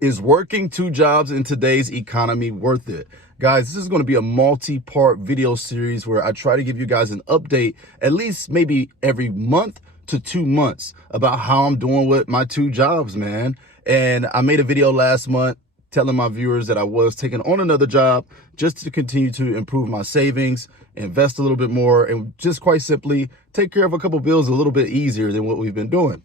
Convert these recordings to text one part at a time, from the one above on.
Is working two jobs in today's economy worth it? Guys, this is going to be a multi-part video series where I try to give you guys an update, at least maybe every month to 2 months, about how I'm doing with my two jobs, man. And I made a video last month telling my viewers that I was taking on another job just to continue to improve my savings, invest a little bit more, and just quite simply take care of a couple bills a little bit easier than what we've been doing.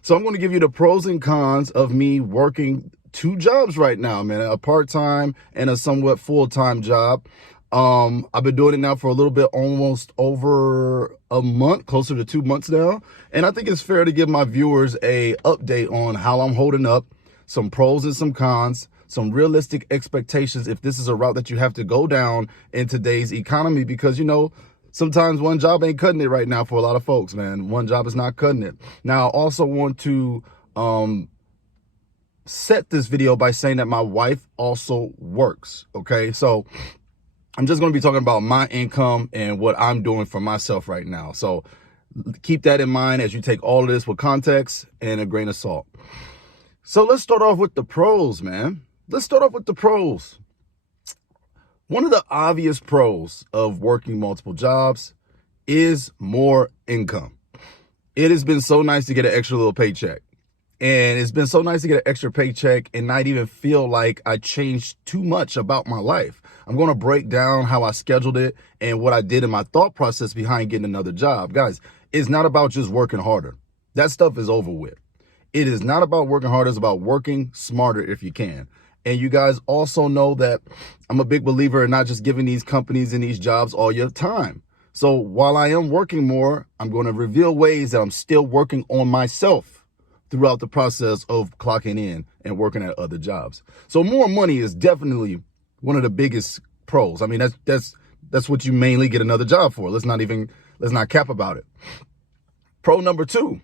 So I'm going to give you the pros and cons of me working two jobs right now, man, a part-time and a somewhat full-time job. I've been doing it now for a little bit, almost over a month, closer to 2 months now. And I think it's fair to give my viewers a update on how I'm holding up, some pros and some cons, some realistic expectations if this is a route that you have to go down in today's economy, because, you know, sometimes one job ain't cutting it right now for a lot of folks, man. One job is not cutting it. Now, I also want to set this video by saying that my wife also works, okay? So I'm just going to be talking about my income and what I'm doing for myself right now. So keep that in mind as you take all of this with context and a grain of salt. So let's start off with the pros, man. Let's start off with the pros. One of the obvious pros of working multiple jobs is more income. It has been so nice to get an extra little paycheck. And it's been so nice to get an extra paycheck and not even feel like I changed too much about my life. I'm going to break down how I scheduled it and what I did in my thought process behind getting another job. Guys, it's not about just working harder. That stuff is over with. It is not about working harder. It's about working smarter if you can. And you guys also know that I'm a big believer in not just giving these companies and these jobs all your time. So while I am working more, I'm going to reveal ways that I'm still working on myself throughout the process of clocking in and working at other jobs. So more money is definitely one of the biggest pros. I mean, that's what you mainly get another job for. Let's not cap about it. Pro number 2,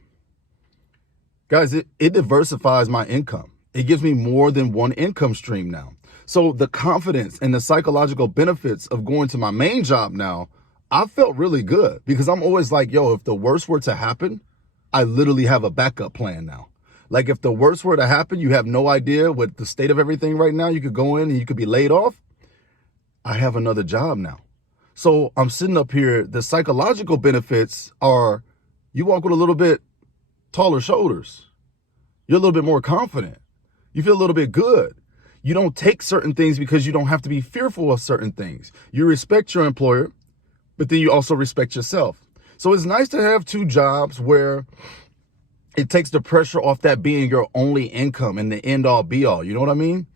guys, it diversifies my income. It gives me more than one income stream now. So the confidence and the psychological benefits of going to my main job now, I felt really good, because I'm always like, yo, if the worst were to happen, I literally have a backup plan now. Like, if the worst were to happen, you have no idea what the state of everything right now, you could go in and you could be laid off. I have another job now. So I'm sitting up here. The psychological benefits are you walk with a little bit taller shoulders. You're a little bit more confident. You feel a little bit good. You don't take certain things because you don't have to be fearful of certain things. You respect your employer, but then you also respect yourself. So it's nice to have two jobs where it takes the pressure off that being your only income and the end all be all. You know what I mean?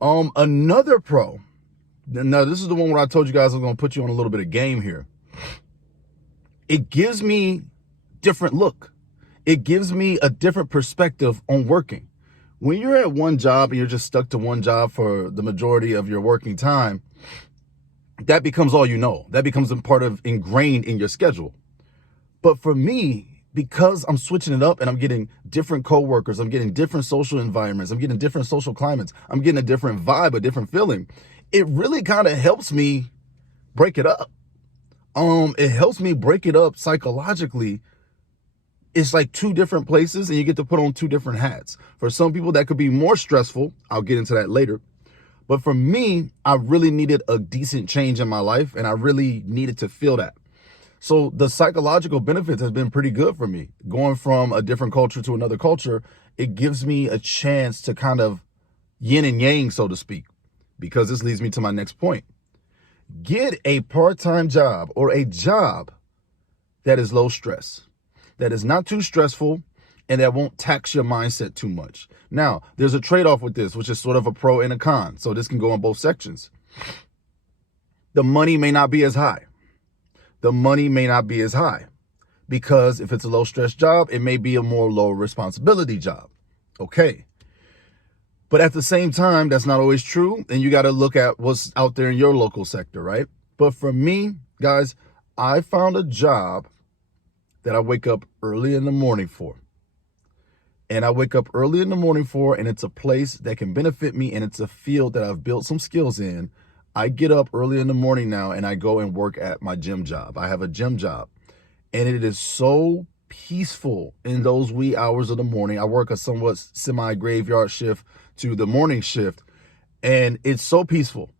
Another pro. Now, this is the one where I told you guys I'm going to put you on a little bit of game here. It gives me different look. It gives me a different perspective on working. When you're at one job and you're just stuck to one job for the majority of your working time, that becomes all you know. That becomes a part of ingrained in your schedule. But for me, because I'm switching it up and I'm getting different coworkers, I'm getting different social environments, I'm getting different social climates, I'm getting a different vibe, a different feeling, it really kind of helps me break it up. It helps me break it up psychologically. It's like two different places and you get to put on two different hats. For some people, that could be more stressful. I'll get into that later. But for me, I really needed a decent change in my life, and I really needed to feel that. So the psychological benefits has been pretty good for me. Going from a different culture to another culture, it gives me a chance to kind of yin and yang, so to speak, because this leads me to my next point. Get a part-time job or a job that is low stress, that is not too stressful, and that won't tax your mindset too much. Now, there's a trade-off with this, which is sort of a pro and a con. So this can go in both sections. The money may not be as high. The money may not be as high because if it's a low stress job, it may be a more low responsibility job. Okay. But at the same time, that's not always true. And you got to look at what's out there in your local sector, right? But for me, guys, I found a job that I wake up early in the morning for. And I wake up early in the morning for, and it's a place that can benefit me, and it's a field that I've built some skills in. I get up early in the morning now, and I go and work at my gym job. I have a gym job, and it is so peaceful in those wee hours of the morning. I work a somewhat semi-graveyard shift to the morning shift, and it's so peaceful.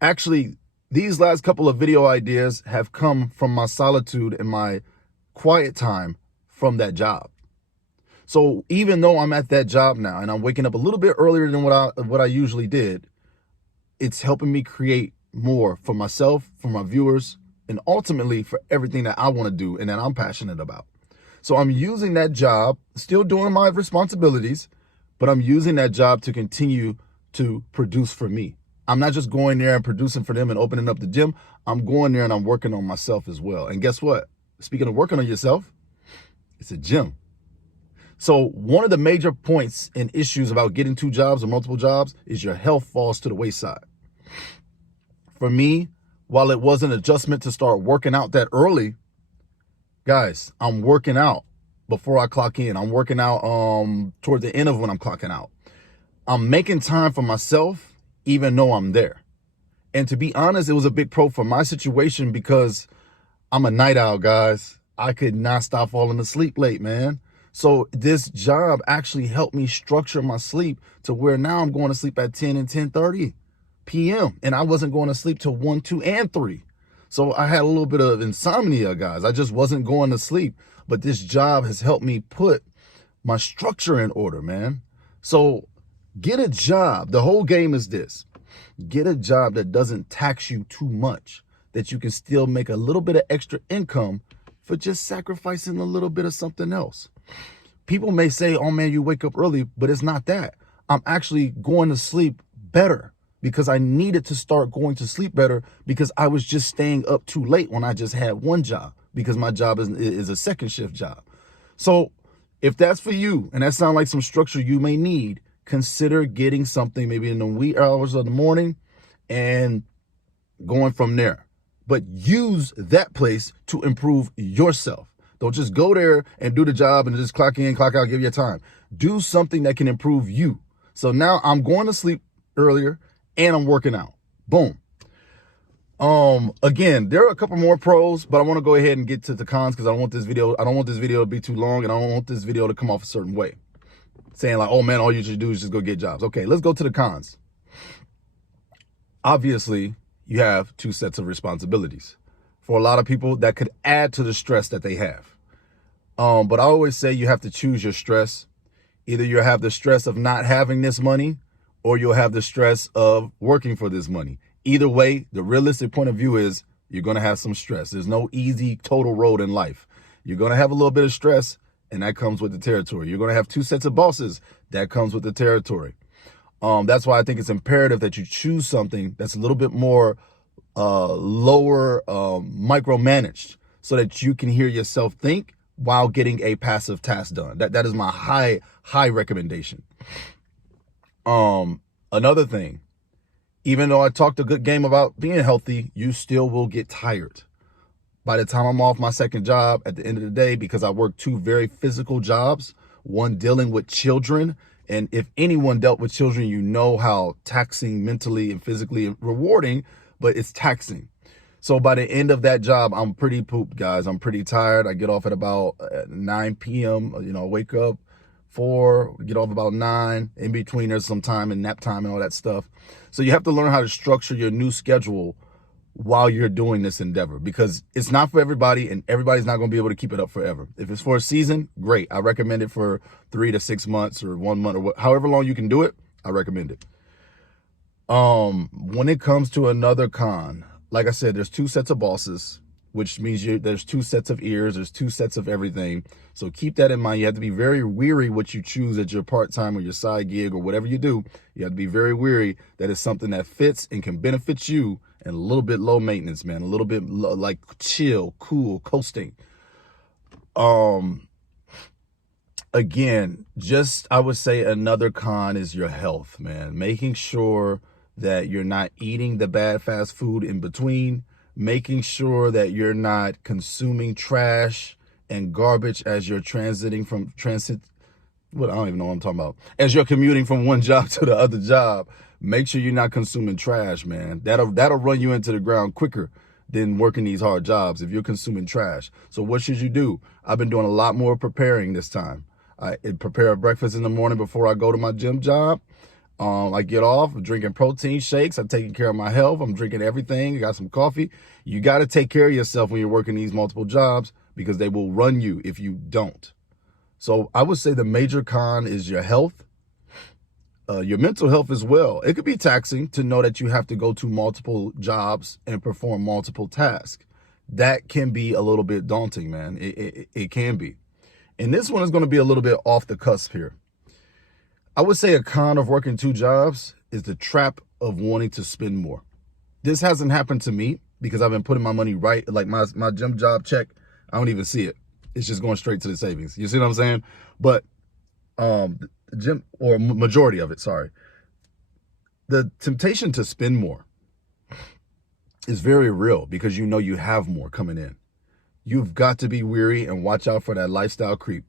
Actually, these last couple of video ideas have come from my solitude and my quiet time from that job. So even though I'm at that job now and I'm waking up a little bit earlier than what I usually did, it's helping me create more for myself, for my viewers, and ultimately for everything that I want to do and that I'm passionate about. So I'm using that job, still doing my responsibilities, but I'm using that job to continue to produce for me. I'm not just going there and producing for them and opening up the gym. I'm going there and I'm working on myself as well. And guess what? Speaking of working on yourself, it's a gym. So one of the major points and issues about getting 2 jobs or multiple jobs is your health falls to the wayside. For me, while it was an adjustment to start working out that early, guys, I'm working out before I clock in. I'm working out toward the end of when I'm clocking out. I'm making time for myself even though I'm there. And to be honest, it was a big pro for my situation because I'm a night owl, guys. I could not stop falling asleep late, man. So this job actually helped me structure my sleep to where now I'm going to sleep at 10 and 10:30 p.m. And I wasn't going to sleep till 1, 2, and 3. So I had a little bit of insomnia, guys. I just wasn't going to sleep. But this job has helped me put my structure in order, man. So get a job. The whole game is this. Get a job that doesn't tax you too much, that you can still make a little bit of extra income for just sacrificing a little bit of something else. People may say, oh man, you wake up early, but it's not that. I'm actually going to sleep better because I needed to start going to sleep better because I was just staying up too late when I just had one job because my job is a second shift job. So if that's for you and that sounds like some structure you may need, consider getting something maybe in the wee hours of the morning and going from there. But use that place to improve yourself. Don't just go there and do the job and just clock in, clock out, give your time. Do something that can improve you. So now I'm going to sleep earlier and I'm working out. Boom. Again, there are a couple more pros, but I want to go ahead and get to the cons because I don't want this video to be too long and I don't want this video to come off a certain way. Saying like, oh man, all you should do is just go get jobs. Okay, let's go to the cons. Obviously, you have 2 sets of responsibilities. For a lot of people, that could add to the stress that they have. But I always say you have to choose your stress. Either you'll have the stress of not having this money or you'll have the stress of working for this money. Either way, the realistic point of view is you're going to have some stress. There's no easy total road in life. You're going to have a little bit of stress, and that comes with the territory. You're going to have 2 sets of bosses. That comes with the territory. That's why I think it's imperative that you choose something that's a little bit more lower micromanaged so that you can hear yourself think while getting a passive task done. That is my high recommendation. Another thing, even though I talked a good game about being healthy, you still will get tired. By the time I'm off my second job at the end of the day, because I work 2 very physical jobs, one dealing with children. And if anyone dealt with children, you know how taxing mentally and physically rewarding, but it's taxing. So by the end of that job, I'm pretty pooped, guys. I'm pretty tired. I get off at about 9 p.m. Wake up 4, get off about 9. In between, there's some time and nap time and all that stuff. So you have to learn how to structure your new schedule while you're doing this endeavor, because it's not for everybody and everybody's not going to be able to keep it up forever. If it's for a season, great. I recommend it for 3 to 6 months or 1 month or however long you can do it. I recommend it. When it comes to another con, like I said, there's 2 sets of bosses, which means there's 2 sets of ears. There's 2 sets of everything. So keep that in mind. You have to be very wary what you choose at your part-time or your side gig or whatever you do. You have to be very wary that it's something that fits and can benefit you, and a little bit low maintenance, man. A little bit like chill, cool, coasting. Again, I would say another con is your health, man. Making sure that you're not eating the bad fast food in between, making sure that you're not consuming trash and garbage as you're I don't even know what I'm talking about. As you're commuting from one job to the other job, make sure you're not consuming trash, man. That'll run you into the ground quicker than working these hard jobs if you're consuming trash. So what should you do? I've been doing a lot more preparing this time. I prepare a breakfast in the morning before I go to my gym job. I get off, I'm drinking protein shakes. I'm taking care of my health. I'm drinking everything. I got some coffee. You got to take care of yourself when you're working these multiple jobs because they will run you if you don't. So I would say the major con is your health, your mental health as well. It could be taxing to know that you have to go to multiple jobs and perform multiple tasks. That can be a little bit daunting, man. It can be. And this one is going to be a little bit off the cusp here. I would say a con of working 2 jobs is the trap of wanting to spend more. This hasn't happened to me because I've been putting my money right. Like my gym job check, I don't even see it. It's just going straight to the savings. You see what I'm saying? But the gym, or majority of it, sorry. The temptation to spend more is very real because you know you have more coming in. You've got to be wary and watch out for that lifestyle creep.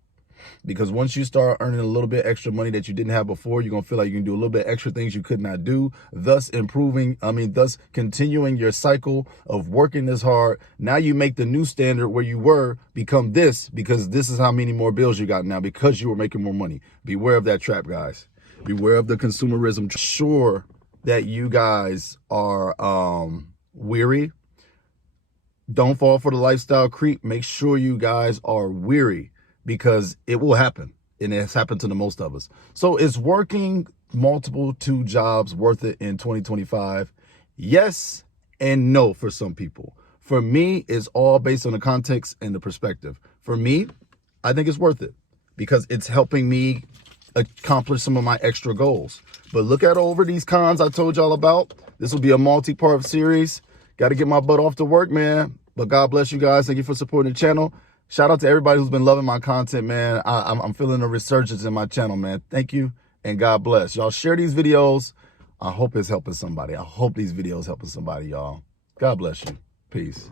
Because once you start earning a little bit extra money that you didn't have before, you're going to feel like you can do a little bit extra things you could not do, thus continuing your cycle of working this hard. Now you make the new standard where you were become this because this is how many more bills you got now because you were making more money. Beware of that trap, guys. Beware of the consumerism. Sure that you guys are weary. Don't fall for the lifestyle creep. Make sure you guys are weary, because it will happen, and it's happened to the most of us. So is working multiple 2 jobs worth it in 2025? Yes and no for some people. For me, it's all based on the context and the perspective. For me, I think it's worth it because it's helping me accomplish some of my extra goals. But look at over these cons I told y'all about. This will be a multi-part series. Got to get my butt off to work, man. But God bless you guys. Thank you for supporting the channel. Shout out to everybody who's been loving my content, man. I'm feeling a resurgence in my channel, man. Thank you, and God bless. Y'all share these videos. I hope it's helping somebody. I hope these videos helping somebody, y'all. God bless you. Peace.